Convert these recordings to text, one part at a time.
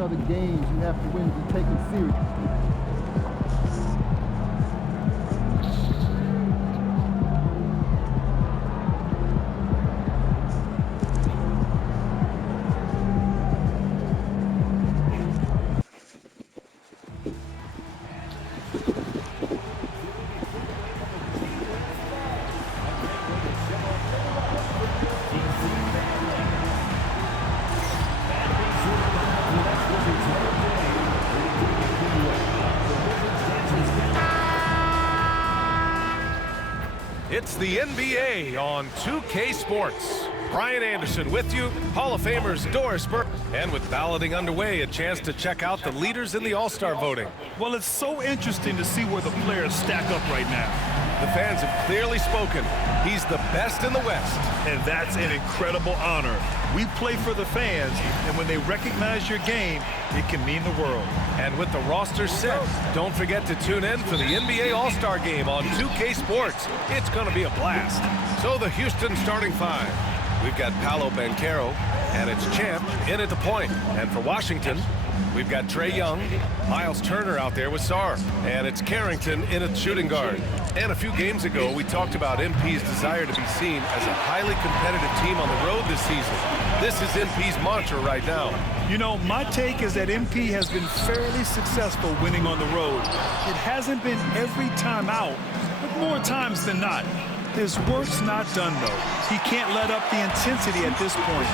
other games you have to win to take it serious. It's the NBA on 2K Sports. Brian Anderson with you, Hall of Famers Doris Burke, and with balloting underway, a chance to check out the leaders in the All-Star voting. Well, it's so interesting to see where the players stack up right now. The fans have clearly spoken. He's the best in the West. And that's an incredible honor. We play for the fans, and when they recognize your game, it can mean the world. And with the roster set, don't forget to tune in for the NBA All-Star Game on 2K Sports. It's going to be a blast. So the Houston starting five. We've got Paolo Banchero, and it's Champ in at the point. And for Washington, we've got Trae Young, Miles Turner out there with Sarr, and it's Carrington in at shooting guard. And a few games ago, we talked about MP's desire to be seen as a highly competitive team on the road this season. This is MP's mantra right now. You know, my take is that MP has been fairly successful winning on the road. It hasn't been every time out, but more times than not. His work's not done, though. He can't let up the intensity at this point.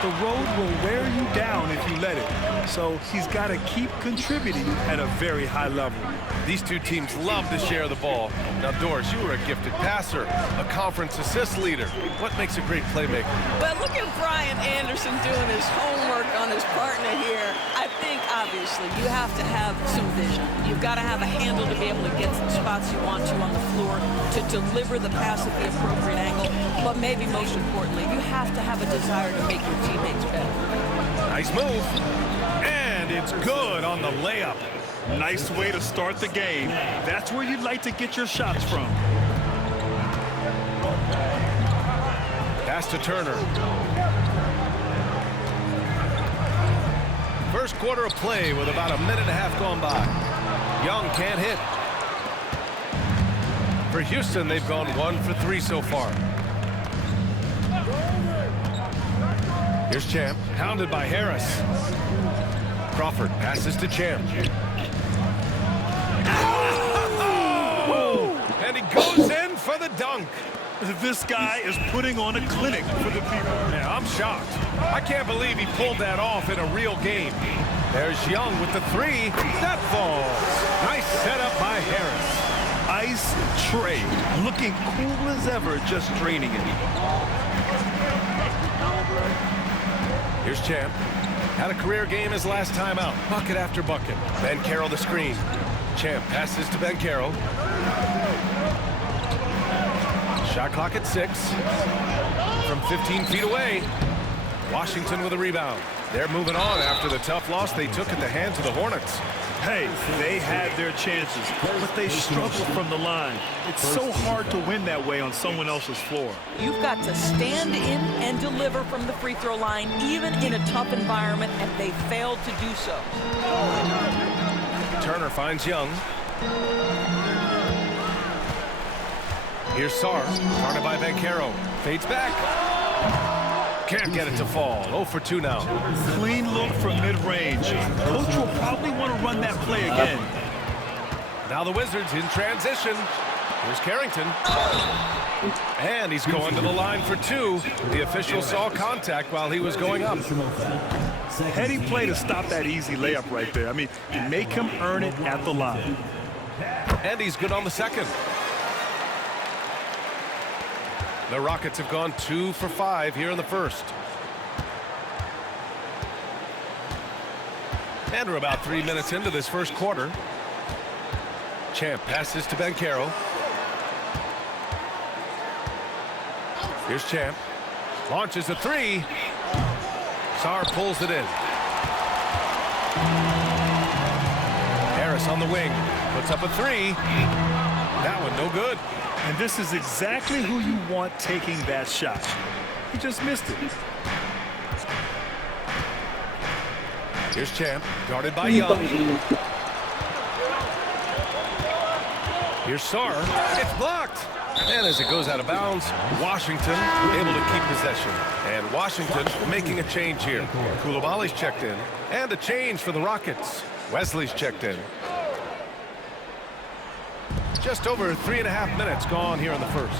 The road will wear you down if you let it. So he's got to keep contributing at a very high level. These two teams love to share the ball. Now, Doris, you were a gifted passer, a conference assist leader. What makes a great playmaker? But look at Brian Anderson doing his homework on his partner here. I think, obviously, you have to have some vision. You've got to have a handle to be able to get some spots you want to on the floor, to deliver the pass at the appropriate angle. But maybe most importantly, you have to have a desire to make your teammates better. Nice move. And it's good on the layup. Nice way to start the game. That's where you'd like to get your shots from. Pass to Turner. First quarter of play with about a minute and a half gone by. Young can't hit. For Houston, they've gone 1 for 3 so far. Here's Champ, hounded by Harris. Crawford passes to Champ. Oh! And he goes in for the dunk. This guy is putting on a clinic for the people. Yeah, I'm shocked. I can't believe he pulled that off in a real game. There's Young with the three. That falls. Nice setup by Harris. Ice Trae, looking cool as ever, just draining it. Here's Champ. Had a career game his last time out. Bucket after bucket. Banchero the screen. Champ passes to Banchero. Shot clock at 6. From 15 feet away. Washington with a rebound. They're moving on after the tough loss they took at the hands of the Hornets. Hey, they had their chances, but they struggled from the line. It's so hard to win that way on someone else's floor. You've got to stand in and deliver from the free throw line, even in a tough environment, and they failed to do so. Turner finds Young. Here's Sarr, guarded by Banchero. Fades back. Can't get it to fall. 0 for 2 now. Clean look from mid-range. Coach will probably want to run that play again. Now the Wizards in transition. Here's Carrington. And he's going to the line for 2. The official saw contact while he was going up. Heady play to stop that easy layup right there. I mean, you make him earn it at the line. And he's good on the second. The Rockets have gone 2 for 5 here in the first. And we're about 3 minutes into this first quarter. Champ passes to Banchero. Here's Champ. Launches a 3. Sarr pulls it in. Harris on the wing. Puts up a 3. That one no good. And this is exactly who you want taking that shot. He just missed it. Here's Champ, guarded by Young. Here's Sarr. It's blocked. And as it goes out of bounds, Washington able to keep possession. And Washington making a change here. Koulibaly's checked in. And a change for the Rockets. Wesley's checked in. Just over 3.5 minutes gone here in the first.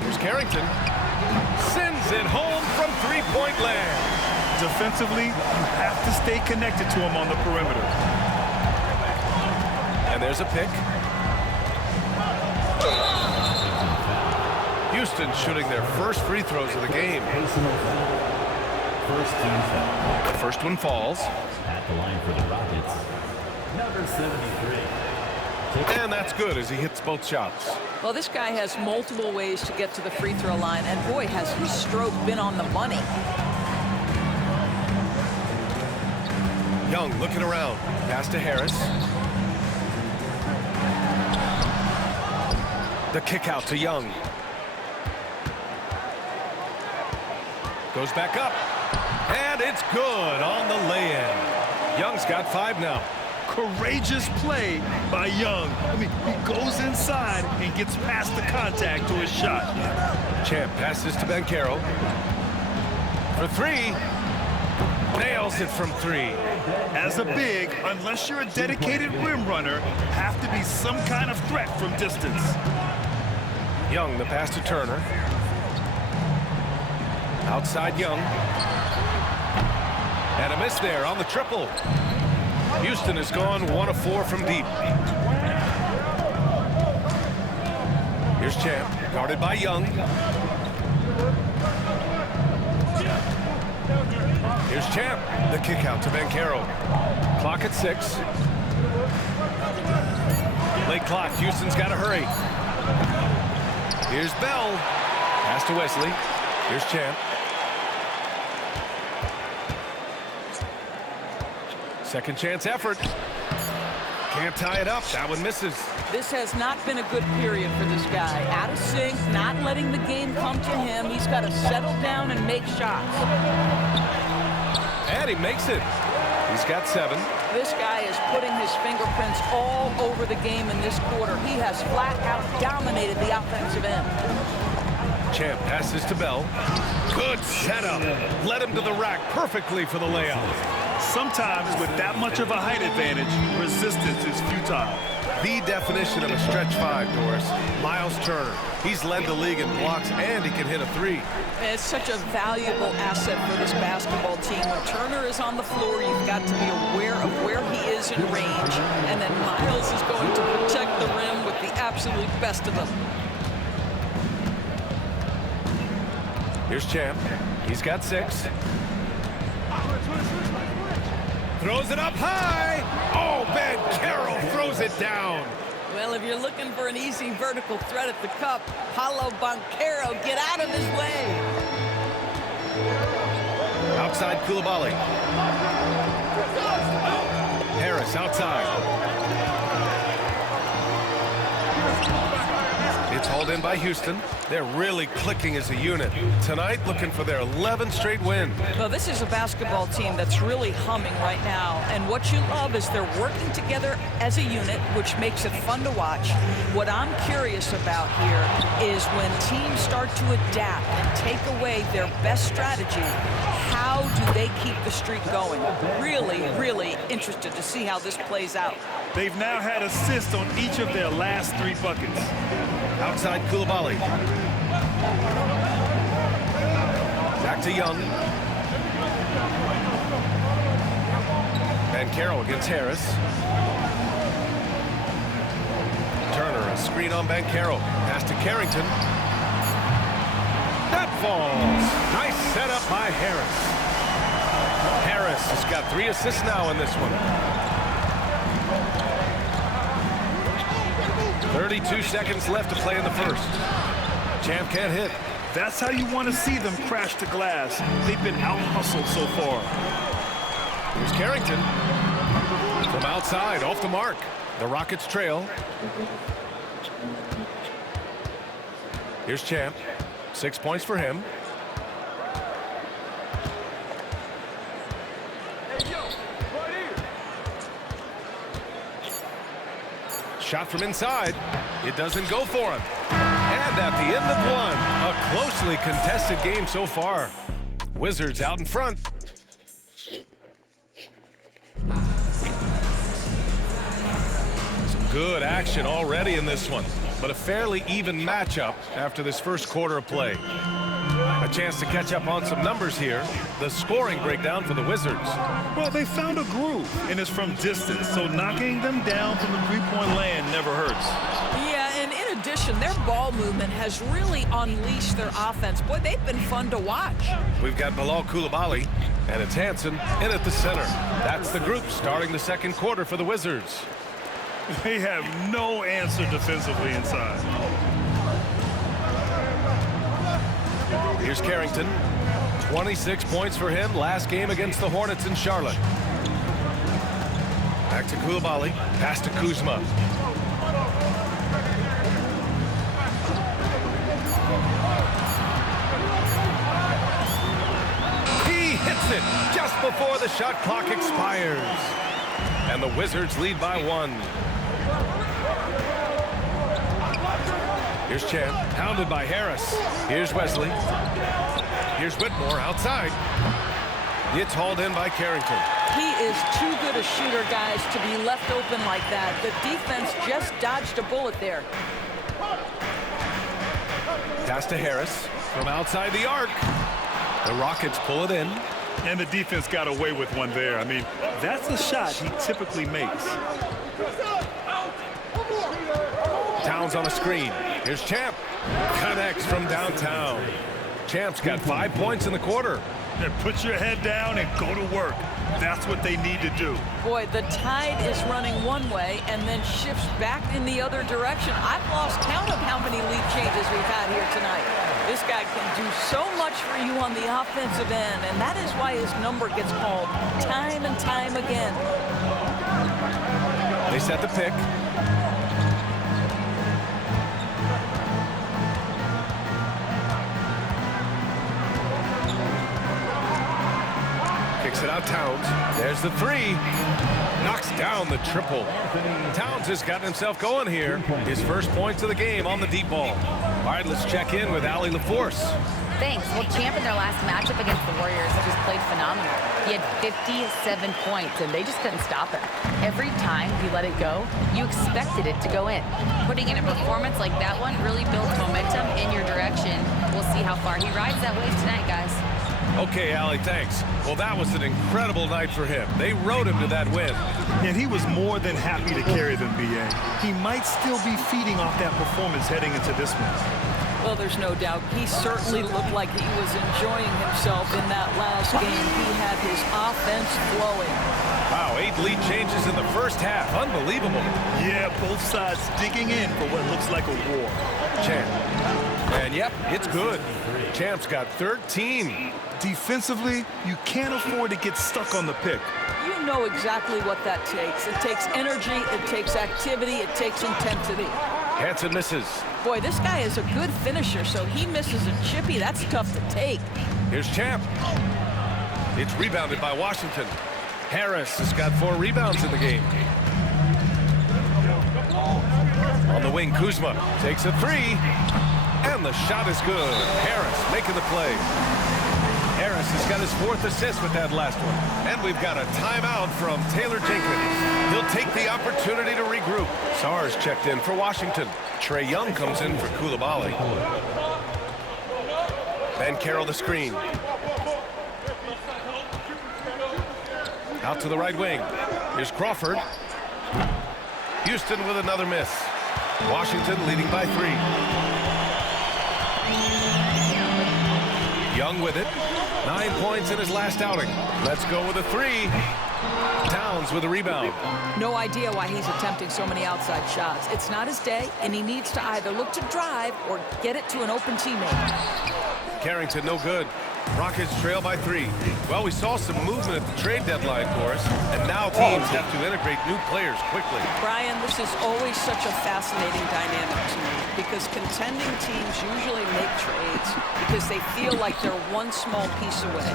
Here's Carrington. Sends it home from three-point land. Defensively, you have to stay connected to him on the perimeter. And there's a pick. Houston shooting their first free throws of the game. The first one falls. At the line for the Rockets, number 73. And that's good as he hits both shots. Well, this guy has multiple ways to get to the free throw line, and boy, has his stroke been on the money. Young looking around. Pass to Harris. The kick out to Young. Goes back up. And it's good on the lay-in. Young's got 5 now. Courageous play by Young. I mean, he goes inside and gets past the contact to his shot. Champ passes to Banchero. For 3. Nails it from 3. As a big, unless you're a dedicated rim runner, have to be some kind of threat from distance. Young, the pass to Turner. Outside Young. And a miss there on the triple. Houston has gone 1 of 4 from deep. Here's Champ, guarded by Young. Here's Champ, the kick out to Banchero. Clock at 6. Late clock, Houston's got to hurry. Here's Bell. Pass to Wesley. Here's Champ. Second chance effort. Can't tie it up. That one misses. This has not been a good period for this guy. Out of sync, not letting the game come to him. He's got to settle down and make shots. And he makes it. He's got 7. This guy is putting his fingerprints all over the game in this quarter. He has flat out dominated the offensive end. Champ passes to Bell. Good setup. Led him to the rack perfectly for the layup. Sometimes with that much of a height advantage, resistance is futile. The definition of a stretch 5, Doris. Miles Turner. He's led the league in blocks, and he can hit a 3. It's such a valuable asset for this basketball team. When Turner is on the floor, you've got to be aware of where he is in range, and then Miles is going to protect the rim with the absolute best of them. Here's Champ. He's got 6. Throws it up high. Oh, Banchero throws it down. Well, if you're looking for an easy vertical threat at the cup, Paolo Banchero, get out of his way. Outside Koulibaly. Harris outside. It's hauled in by Houston. They're really clicking as a unit. Tonight, looking for their 11th straight win. Well, this is a basketball team that's really humming right now. And what you love is they're working together as a unit, which makes it fun to watch. What I'm curious about here is when teams start to adapt and take away their best strategy, how do they keep the streak going? Really, really interested to see how this plays out. They've now had assists on each of their last 3 buckets. Outside Koulibaly. Back to Young. Banchero against Harris. Turner, a screen on Banchero. Pass to Carrington. That falls. Nice setup by Harris. Harris has got 3 assists now in this one. 32 seconds left to play in the first. Champ can't hit. That's how you want to see them crash the glass. They've been out-hustled so far. Here's Carrington. From outside, off the mark. The Rockets trail. Here's Champ. 6 points for him. Shot from inside. It doesn't go for him. And at the end of one, a closely contested game so far. Wizards out in front. Some good action already in this one, but a fairly even matchup after this first quarter of play. A chance to catch up on some numbers here. The scoring breakdown for the Wizards. Well, they found a groove, and it's from distance, so knocking them down from the three-point land never hurts. Yeah, and in addition, their ball movement has really unleashed their offense. Boy, they've been fun to watch. We've got Bilal Coulibaly, and it's Hansen in at the center. That's the group starting the second quarter for the Wizards. They have no answer defensively inside. Here's Carrington. 26 points for him last game against the Hornets in Charlotte. Back to Coulibaly. Pass to Kuzma. He hits it just before the shot clock expires. And the Wizards lead by 1. Here's Chan, pounded by Harris. Here's Wesley. Here's Whitmore outside. It's hauled in by Carrington. He is too good a shooter, guys, to be left open like that. The defense just dodged a bullet there. Pass to Harris from outside the arc. The Rockets pull it in. And the defense got away with one there. I mean, that's a shot he typically makes. Towns on a screen. Here's Champ. Connects from downtown. Champ's got 5 points in the quarter. And put your head down and go to work. That's what they need to do. Boy, the tide is running one way and then shifts back in the other direction. I've lost count of how many lead changes we've had here tonight. This guy can do so much for you on the offensive end, and that is why his number gets called time and time again. They set the pick. Kicks it out, Towns. There's the three. Knocks down the triple. Towns has gotten himself going here. His first points of the game on the deep ball. All right, let's check in with Allie LaForce. Thanks. Well, Champ in their last matchup against the Warriors just played phenomenal. He had 57 points, and they just couldn't stop him. Every time he let it go, you expected it to go in. Putting in a performance like that one really builds momentum in your direction. We'll see how far he rides that wave tonight, guys. Okay, Allie, thanks. Well, that was an incredible night for him. They rode him to that win. And he was more than happy to carry them, B.A. He might still be feeding off that performance heading into this one. Well, there's no doubt. He certainly looked like he was enjoying himself in that last game. He had his offense flowing. Wow, 8 lead changes in the first half. Unbelievable. Yeah, both sides digging in for what looks like a war. Champ. And yep, it's good. Champ's got 13. Defensively, you can't afford to get stuck on the pick. You know exactly what that takes. It takes energy, it takes activity, it takes intensity. Hansen misses. Boy, this guy is a good finisher, so he misses a chippy. That's tough to take. Here's Champ. It's rebounded by Washington. Harris has got 4 rebounds in the game. On the wing, Kuzma takes a 3. And the shot is good. Harris making the play. Harris has got his 4th assist with that last one. And we've got a timeout from Taylor Jenkins. He'll take the opportunity to regroup. Sars checked in for Washington. Trae Young comes in for Coulibaly. Banchero the screen. Out to the right wing. Here's Crawford. Houston with another miss. Washington leading by 3. Young with it. 9 points in his last outing. Let's go with a 3. Towns with a rebound. No idea why he's attempting so many outside shots. It's not his day, and he needs to either look to drive or get it to an open teammate. Carrington no good. Rockets trail by 3. Well, we saw some movement at the trade deadline for us, and now teams have to integrate new players quickly. Brian, this is always such a fascinating dynamic to me because contending teams usually make trades because they feel like they're one small piece away.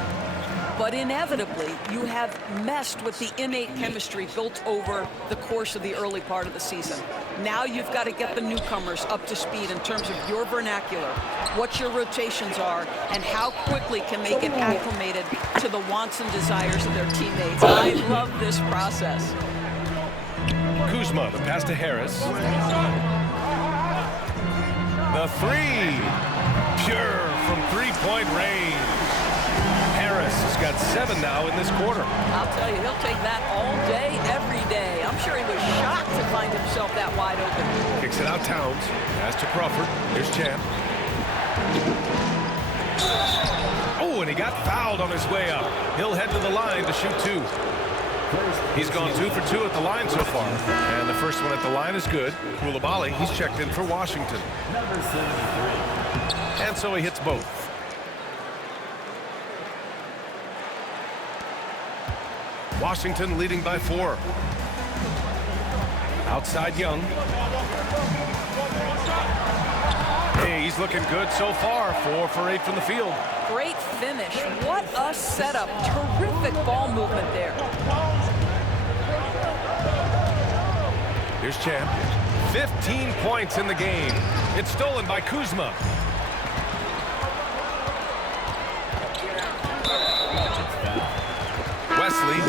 but inevitably you have messed with the innate chemistry built over the course of the early part of the season. Now you've got to get the newcomers up to speed in terms of your vernacular, what your rotations are, and how quickly can they get acclimated to the wants and desires of their teammates. I love this process. Kuzma, the pass to Harris. The three, pure from three-point range. Harris has got 7 now in this quarter. I'll tell you, he'll take that all day, every day. I'm sure he was shocked to find himself that wide open. Kicks it out Towns. Pass to Crawford. Here's Champ. Oh, and he got fouled on his way up. He'll head to the line to shoot 2. He's gone 2 for 2 at the line so far. And the first one at the line is good. Coulibaly, he's checked in for Washington. Number 73. And so he hits both. Washington leading by 4. Outside Young. Hey, he's looking good so far. 4 for 8 from the field. Great finish. What a setup. Terrific ball movement there. Here's Champ. 15 points in the game. It's stolen by Kuzma. Wesley,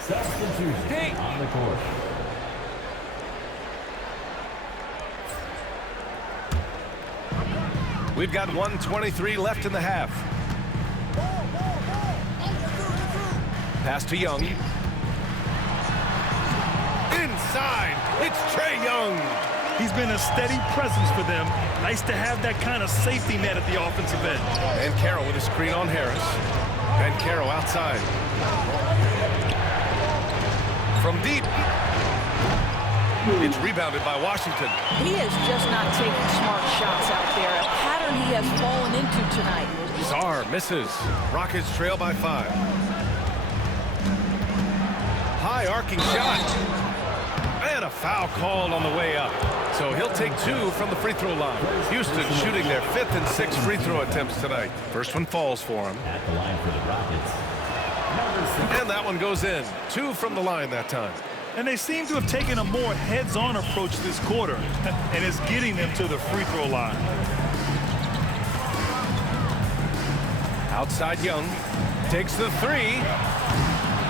Substitution on the court. we've got 1:23 left in the half. Pass to Young. Inside, it's Trae Young. He's been a steady presence for them. Nice to have that kind of safety net at the offensive end. And Carroll with a screen on Harris. And Carroll outside. From deep. It's rebounded by Washington. He is just not taking smart shots out there. A pattern he has fallen into tonight. Sarr misses. Rockets trail by 5. High arcing shot. And a foul called on the way up. So he'll take 2 from the free throw line. Houston shooting their 5th and 6th free throw attempts tonight. First one falls for him. At the line for the Rockets. Number 6. And that one goes in. 2 from the line that time. And they seem to have taken a more heads-on approach this quarter, and it's getting them to the free throw line. Outside Young. Takes the 3.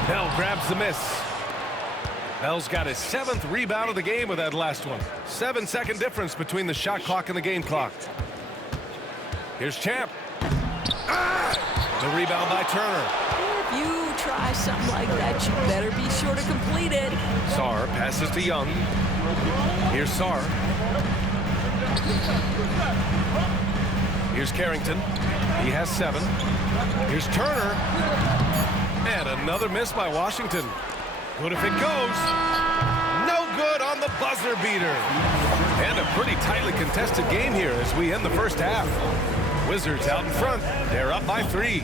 Bell grabs the miss. Bell's got his 7th rebound of the game with that last one. 7-second difference between the shot clock and the game clock. Here's Champ. The rebound by Turner. If you try something like that, you better be sure to complete it. Sarr passes to Young. Here's Sarr. Here's Carrington. He has 7. Here's Turner. And another miss by Washington. Good if it goes. No good on the buzzer beater. And a pretty tightly contested game here as we end the first half. Wizards out in front. They're up by 3.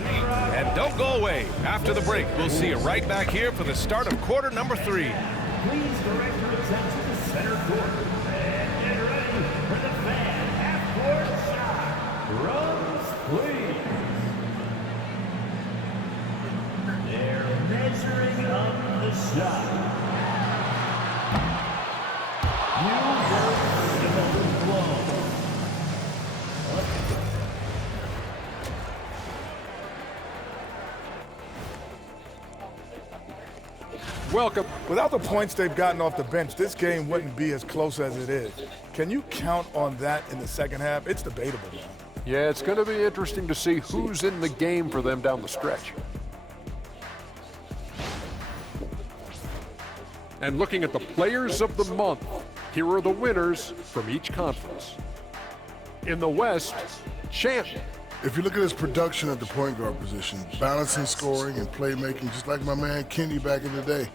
And don't go away. After the break, we'll see you right back here for the start of quarter number 3. Please direct your attention to the center court. And get ready for the fan half-court shot. Runs, please. They're measuring up the shot. You work so close. Welcome. Without the points they've gotten off the bench, this game wouldn't be as close as it is. Can you count on that in the second half? It's debatable, man. Yeah, it's going to be interesting to see who's in the game for them down the stretch. And looking at the players of the month, here are the winners from each conference. In the West, Champ. If you look at his production at the point guard position, balancing scoring and playmaking, just like my man Kenny back in the day.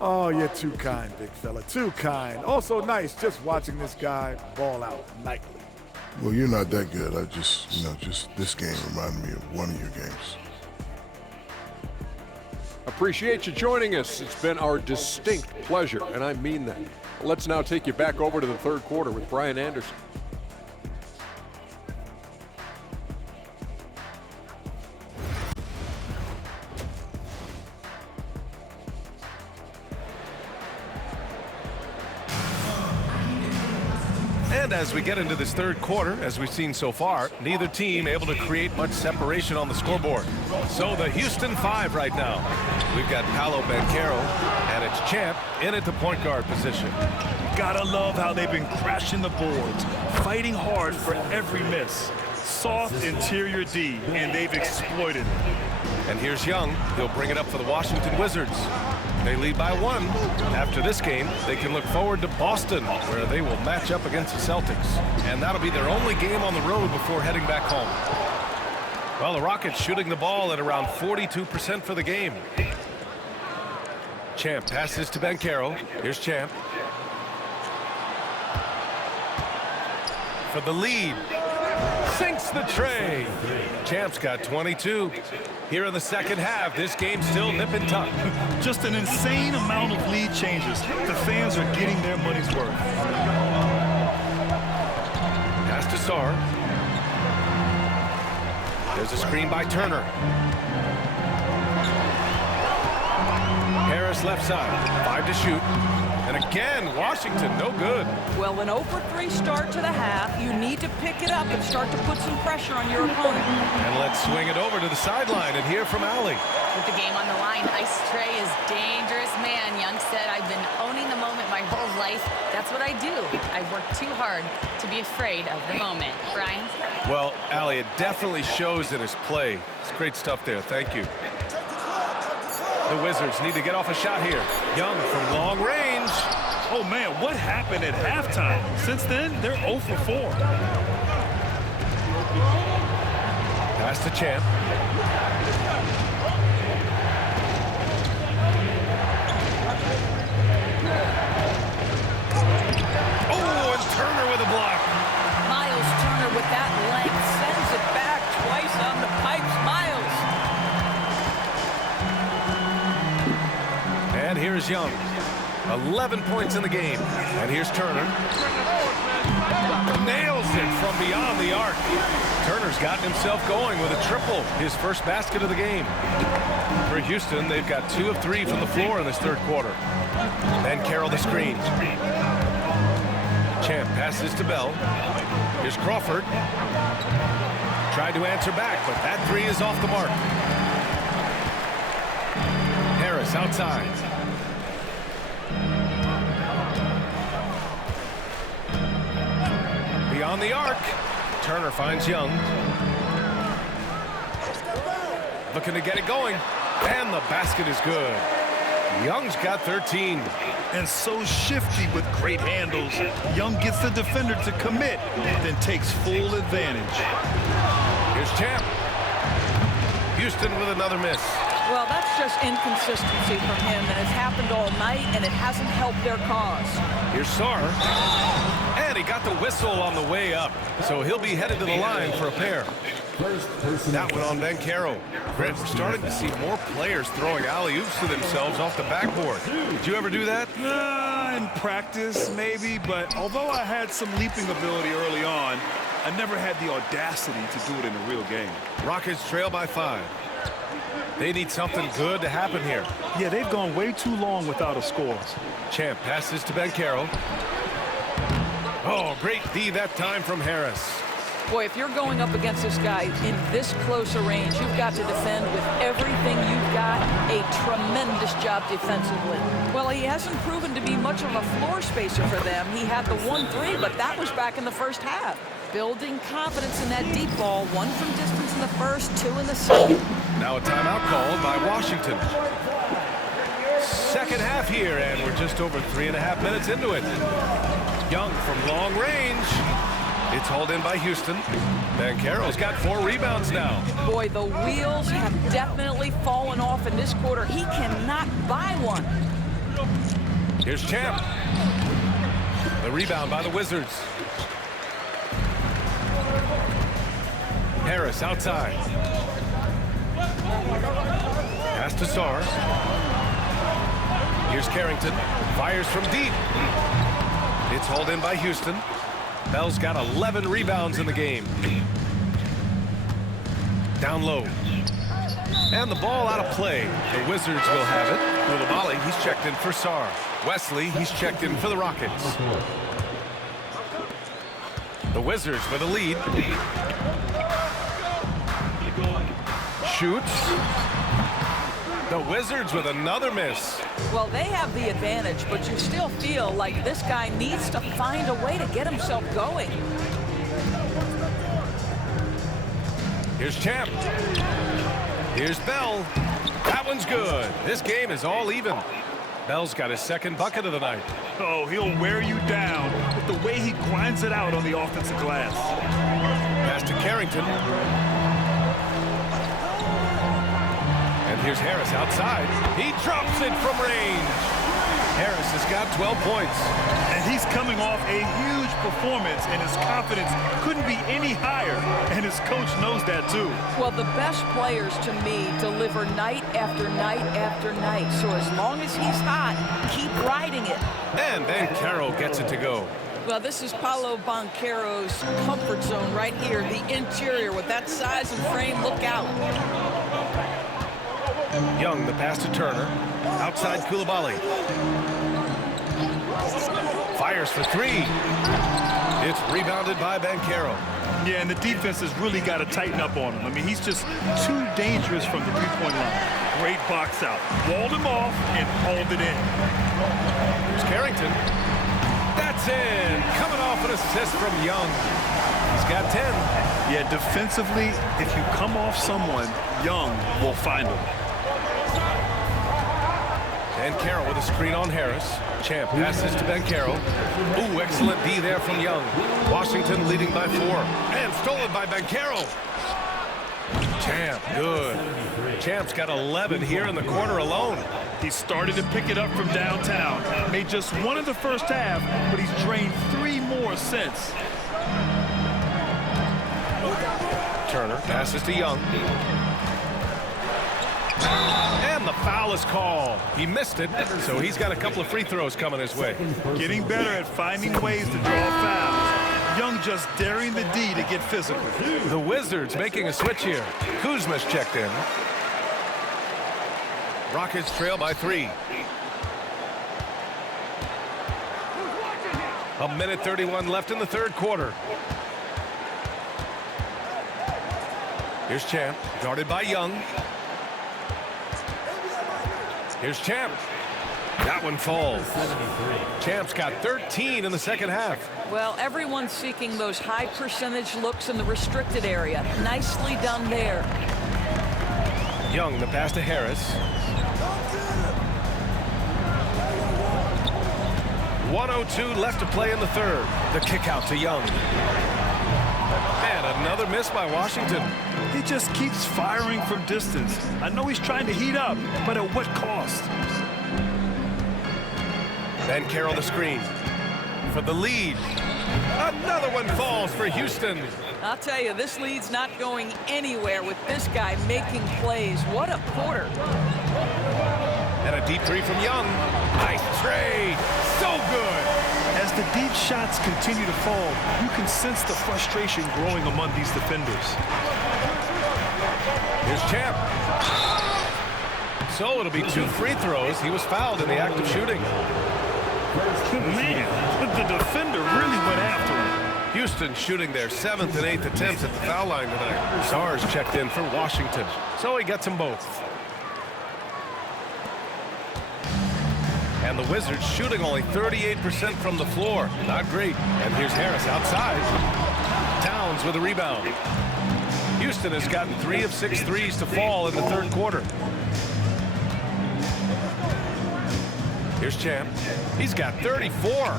Oh, you're too kind, big fella. Too kind. Also nice just watching this guy ball out nightly. Well, you're not that good. I just, just this game reminded me of one of your games. Appreciate you joining us. It's been our distinct pleasure, and I mean that. Let's now take you back over to the third quarter with Brian Anderson. And as we get into this third quarter, as we've seen so far, neither team able to create much separation on the scoreboard. So the Houston 5 right now. We've got Paolo Banchero, and it's Champ in at the point guard position. Gotta love how they've been crashing the boards, fighting hard for every miss. Soft interior D, and they've exploited it. And here's Young. He'll bring it up for the Washington Wizards. They lead by 1. After this game, they can look forward to Boston, where they will match up against the Celtics. And that'll be their only game on the road before heading back home. Well, the Rockets shooting the ball at around 42% for the game. Champ passes to Banchero. Here's Champ. For the lead. Sinks the tray. Champ's got 22. Here in the second half, this game's still nip and tuck. Just an insane amount of lead changes. The fans are getting their money's worth. Pass to Sarr. There's a screen by Turner. Harris left side. 5 to shoot. And again, Washington, no good. Well, an 0-for-3 start to the half. You need to pick it up and start to put some pressure on your opponent. And let's swing it over to the sideline and hear from Allie. With the game on the line, Ice Trae is dangerous, man. Young said, I've been owning the moment my whole life. That's what I do. I work too hard to be afraid of the moment. Brian? Well, Allie, it definitely shows in his play. It's great stuff there. Thank you. The Wizards need to get off a shot here. Young from long range. Oh, man, what happened at halftime? Since then, they're 0 for 4. Pass to Champ. Oh, and Turner with a block. Miles Turner with that length sends it back twice on the pipes. Miles. And here's Young. 11 points in the game. And here's Turner. Nails it from beyond the arc. Turner's gotten himself going with a triple, his first basket of the game. For Houston, they've got 2 of 3 from the floor in this third quarter. Then Carroll the screen. Champ passes to Bell. Here's Crawford. Tried to answer back, but that 3 is off the mark. Harris outside. Beyond the arc. Turner finds Young. Looking to get it going. And the basket is good. Young's got 13. And so shifty with great handles. Young gets the defender to commit, then takes full advantage. Here's Champ. Houston with another miss. Well, that's just inconsistency from him, and it's happened all night, and it hasn't helped their cause. Here's Sarr. And he got the whistle on the way up. So he'll be headed to the line for a pair. That one on Banchero. Brett, we're starting to see more players throwing alley-oops to themselves off the backboard. Did you ever do that? In practice, maybe, but although I had some leaping ability early on, I never had the audacity to do it in a real game. Rockets trail by 5. They need something good to happen here. Yeah, they've gone way too long without a score. Champ passes to Banchero. Oh, great D that time from Harris. Boy, if you're going up against this guy in this close a range, you've got to defend with everything you've got. A tremendous job defensively. Well, he hasn't proven to be much of a floor spacer for them. He had the 1-3, but that was back in the first half. Building confidence in that deep ball. 1 from distance in the first, 2 in the second. Now a timeout called by Washington. Second half here, and we're just over 3.5 minutes into it. Young from long range. It's hauled in by Houston. Banchero's got 4 rebounds now. Boy, the wheels have definitely fallen off in this quarter. He cannot buy one. Here's Champ. The rebound by the Wizards. Harris outside. Pass to Sarr. Here's Carrington. Fires from deep. It's hauled in by Houston. Bell's got 11 rebounds in the game. Down low. And the ball out of play. The Wizards will have it. Koulibaly, he's checked in for Sarr. Wesley, he's checked in for the Rockets. The Wizards with a lead. Shoots. The Wizards with another miss. Well, they have the advantage, but you still feel like this guy needs to find a way to get himself going. Here's Champ. Here's Bell. That one's good. This game is all even. Bell's got his second bucket of the night. Oh, he'll wear you down with the way he grinds it out on the offensive glass. Pass to Carrington. And here's Harris outside. He drops it from range. Harris has got 12 points. And he's coming off a huge performance, and his confidence couldn't be any higher. And his coach knows that, too. Well, the best players, to me, deliver night after night after night. So as long as he's hot, keep riding it. And Banchero gets it to go. Well, this is Paolo Banchero's comfort zone right here, the interior. With that size and frame, look out. Young, the pass to Turner. Outside Coulibaly. Fires for three. It's rebounded by Banchero. Yeah, and the defense has really got to tighten up on him. I mean, he's just too dangerous from the three-point line. Great box out. Walled him off and hauled it in. Here's Carrington. That's in. Coming off an assist from Young. He's got 10. Yeah, defensively, if you come off someone, Young will find him. Banchero with a screen on Harris. Champ passes to Banchero. Ooh, excellent D there from Young. Washington leading by 4. And stolen by Banchero. Champ, good. Champ's got 11 here in the quarter alone. He started to pick it up from downtown. Made just one in the first half, but he's drained 3 more since. Turner passes to Young. And the foul is called. He missed it, so he's got a couple of free throws coming his way. Getting better at finding ways to draw fouls. Young just daring the D to get physical. The Wizards making a switch here. Kuzma's checked in. Rockets trail by 3. A minute 31 left in the third quarter. Here's Champ, guarded by Young. Here's Champ. That one falls. Champ's got 13 in the second half. Well, everyone's seeking those high percentage looks in the restricted area. Nicely done there. Young, the pass to Harris. 1:02 left to play in the third. The kick out to Young. And another miss by Washington. He just keeps firing from distance. I know he's trying to heat up, but at what cost? Banchero the screen for the lead. Another one falls for Houston. I'll tell you, this lead's not going anywhere with this guy making plays. What a quarter. And a deep 3 from Young. Nice trade. So good. As the deep shots continue to fall, you can sense the frustration growing among these defenders. Here's Champ. So it'll be 2 free throws. He was fouled in the act of shooting. Man, the defender really went after him. Houston shooting their 7th and 8th attempts at the foul line tonight. Sars checked in for Washington, so he gets them both. And the Wizards shooting only 38% from the floor. Not great. And here's Harris outside. Towns with a rebound. Houston has gotten 3 of 6 threes to fall in the third quarter. Here's Champ. He's got 34.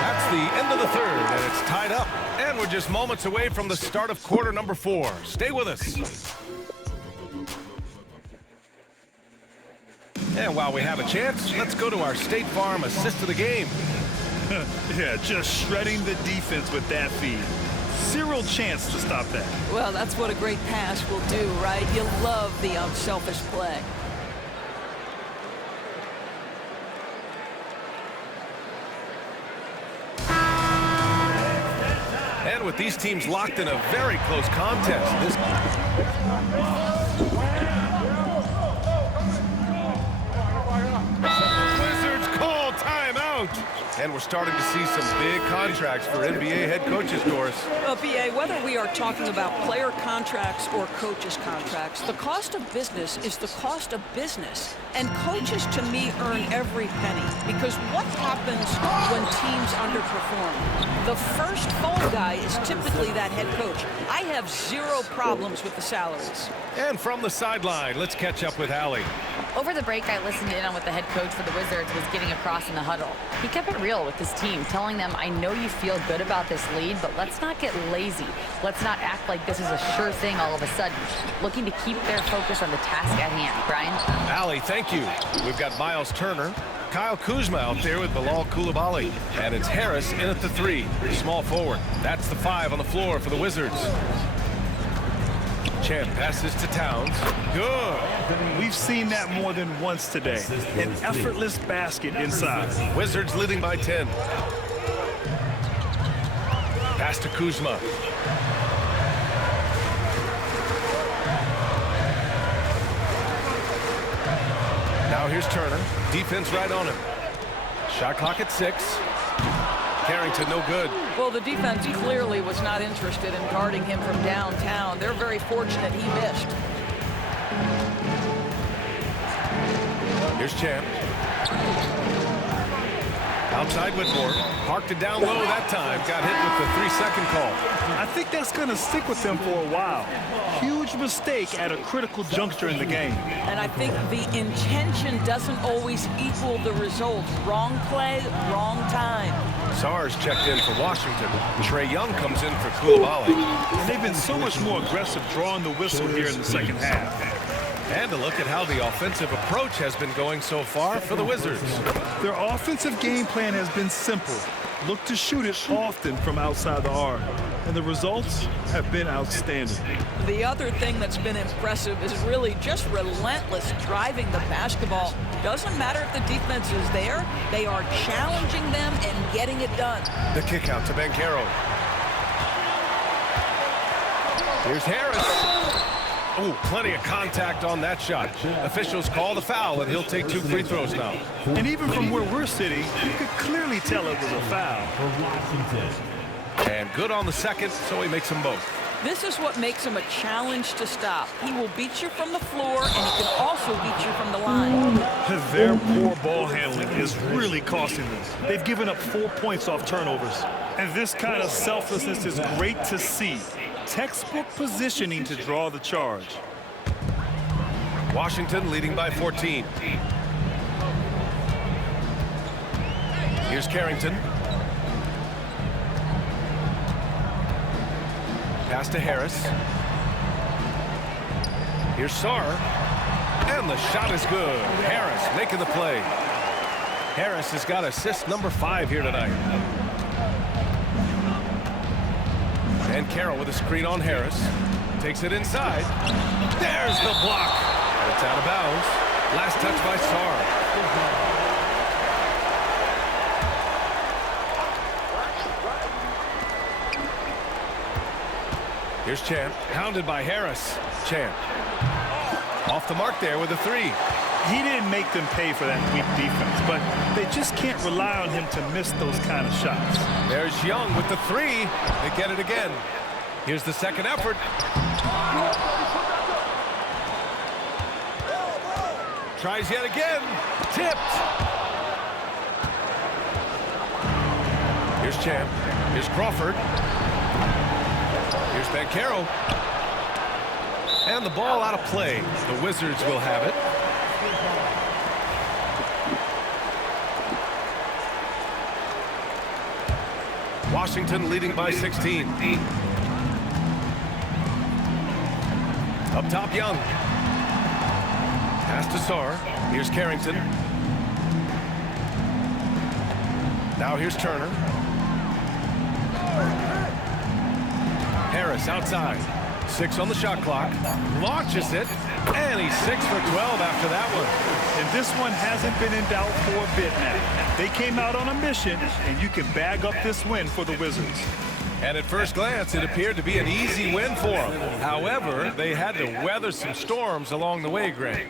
That's the end of the third, and it's tied up. And we're just moments away from the start of quarter number 4. Stay with us. And while we have a chance, let's go to our State Farm assist of the game. Yeah, just shredding the defense with that feed. Zero chance to stop that. Well, that's what a great pass will do, right? You love the unselfish play. And with these teams locked in a very close contest, And we're starting to see some big contracts for NBA head coaches, Doris. Well, BA, whether we are talking about player contracts or coaches' contracts, the cost of business is the cost of business. And coaches, to me, earn every penny. Because what happens when teams underperform? The first fall guy is typically that head coach. I have zero problems with the salaries. And from the sideline, let's catch up with Allie. Over the break, I listened in on what the head coach for the Wizards was getting across in the huddle. He kept it real with his team, telling them, I know you feel good about this lead, but let's not get lazy. Let's not act like this is a sure thing all of a sudden. Looking to keep their focus on the task at hand. Brian? Allie, thank you. We've got Miles Turner, Kyle Kuzma out there with Bilal Coulibaly. And it's Harris in at the 3, small forward. That's the 5 on the floor for the Wizards. Champ passes to Towns. Good. We've seen that more than once today. An effortless basket inside. Wizards leading by 10. Pass to Kuzma. Now here's Turner. Defense right on him. Shot clock at 6. Carrington, no good. Well, the defense clearly was not interested in guarding him from downtown. They're very fortunate he missed. Here's Champ. Outside Whitmore. Parked it down low that time. Got hit with the 3-second call. I think that's going to stick with them for a while. Huge mistake at a critical juncture in the game. And I think the intention doesn't always equal the result. Wrong play, wrong time. Sars checked in for Washington. Trae Young comes in for Coulibaly. And they've been so much more aggressive drawing the whistle here in the second half. And a look at how the offensive approach has been going so far for the Wizards. Their offensive game plan has been simple. Look to shoot it often from outside the arc. And the results have been outstanding. The other thing that's been impressive is really just relentless driving the basketball. Doesn't matter if the defense is there, they are challenging them and getting it done. The kick out to Banchero. Here's Harris. Oh, plenty of contact on that shot. Officials call the foul, and he'll take 2 free throws now. And even from where we're sitting, you could clearly tell it was a foul. And good on the second, so he makes them both. This is what makes him a challenge to stop. He will beat you from the floor, and he can also beat you from the line. Their poor ball handling is really costing them. They've given up 4 points off turnovers. And this kind of selflessness is great to see. Textbook positioning to draw the charge. Washington leading by 14. Here's Carrington. Pass to Harris. Here's Sarr. And the shot is good. Harris making the play. Harris has got assist number 5 here tonight. And Carroll with a screen on Harris. Takes it inside. There's the block. And it's out of bounds. Last touch by Sarr. Here's Champ. Hounded by Harris. Champ. Off the mark there with a 3. He didn't make them pay for that weak defense, but they just can't rely on him to miss those kind of shots. There's Young with the 3. They get it again. Here's the second effort. Tries yet again. Tipped. Here's Champ. Here's Crawford. Here's Banchero. And the ball out of play. The Wizards will have it. Washington leading by 16. Up top, Young. Pass to Sarr. Here's Carrington. Now here's Turner. Harris outside. 6 on the shot clock. Launches it. And he's 6 for 12 after that one. And this one hasn't been in doubt for a bit now. They came out on a mission, and you can bag up this win for the Wizards. And at first glance, it appeared to be an easy win for them. However, they had to weather some storms along the way, Greg.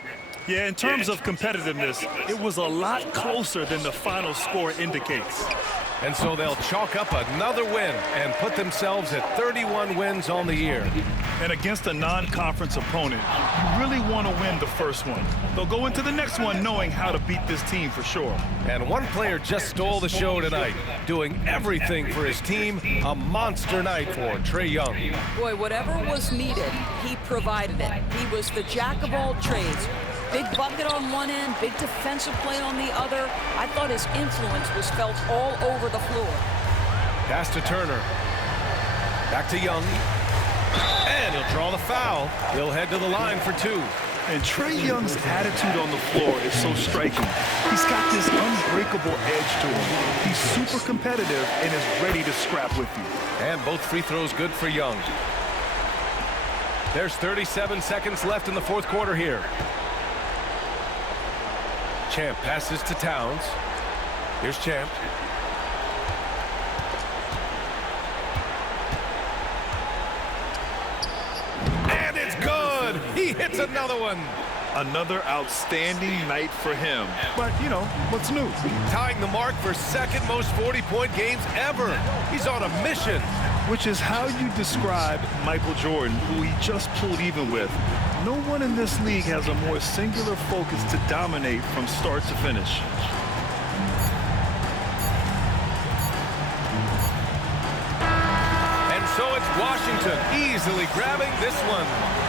Yeah, in terms of competitiveness, it was a lot closer than the final score indicates. And so they'll chalk up another win and put themselves at 31 wins on the year. And against a non-conference opponent, you really want to win the first one. They'll go into the next one knowing how to beat this team for sure. And one player just stole the show tonight, doing everything for his team. A monster night for Trae Young. Boy, whatever was needed, he provided it. He was the jack of all trades. Big bucket on one end, big defensive play on the other. I thought his influence was felt all over the floor. Pass to Turner. Back to Young. And he'll draw the foul. He'll head to the line for two. And Trae Young's attitude on the floor is so striking. He's got this unbreakable edge to him. He's super competitive and is ready to scrap with you. And both free throws good for Young. There's 37 seconds left in the fourth quarter here. Champ passes to Towns. Here's Champ. And it's good! He hits another one! Another outstanding night for him. But, you know, what's new? Tying the mark for second most 40-point games ever. He's on a mission. Which is how you describe Michael Jordan, who he just pulled even with. No one in this league has a more singular focus to dominate from start to finish. And so it's Washington easily grabbing this one.